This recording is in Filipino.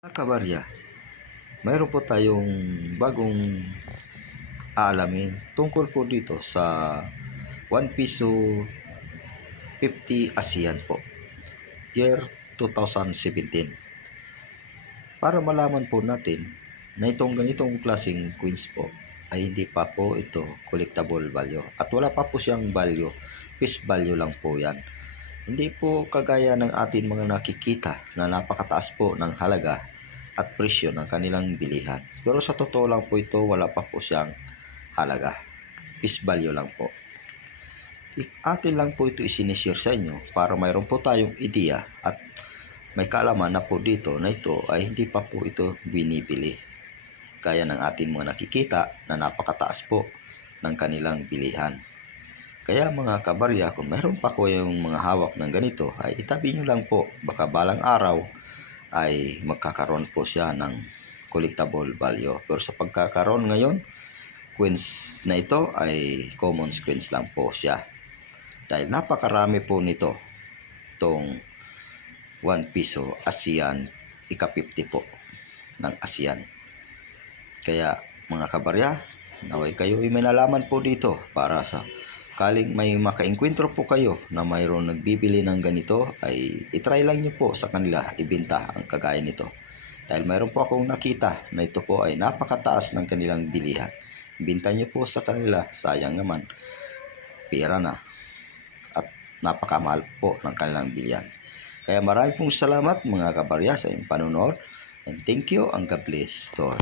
Kabarya, mayroon po tayong bagong aalamin tungkol po dito sa 1 piso 50 ASEAN po, year 2017. Para malaman po natin na itong ganitong klaseng coins po ay hindi pa po ito collectible value at wala pa po siyang value, face value lang po yan. Hindi po kagaya ng ating mga nakikita na napakataas po ng halaga at presyo ng kanilang bilihan. Pero sa totoo lang po ito, wala pa po siyang halaga. Face value lang po. Akin lang po ito isinishare sa inyo para mayroon po tayong ideya at may kaalaman na po dito na ito ay hindi pa po ito binibili. Kaya ng ating mga nakikita na napakataas po ng kanilang bilihan. Kaya mga kabarya, kung mayroon pa ko yung mga hawak ng ganito, ay itabi nyo lang po. Baka balang araw ay magkakaroon po siya ng collectible value. Pero sa pagkakaroon ngayon, coins na ito ay common coins lang po siya. Dahil napakarami po nito, itong 1 piso ASEAN, ika-50 po ng ASEAN. Kaya mga kabarya, naway kayo ay may nalaman po dito para sa kaling may makaengkwentro po kayo na mayroon nagbibili ng ganito, ay itry lang nyo po sa kanila ibenta ang kagaya nito. Dahil mayroon po akong nakita na ito po ay napakataas ng kanilang bilihan. Ibenta nyo po sa kanila, sayang naman, pera na at napakamahal po ng kanilang bilihan. Kaya maraming pong salamat mga kabarya sa inyong panonood, and thank you and God bless to all.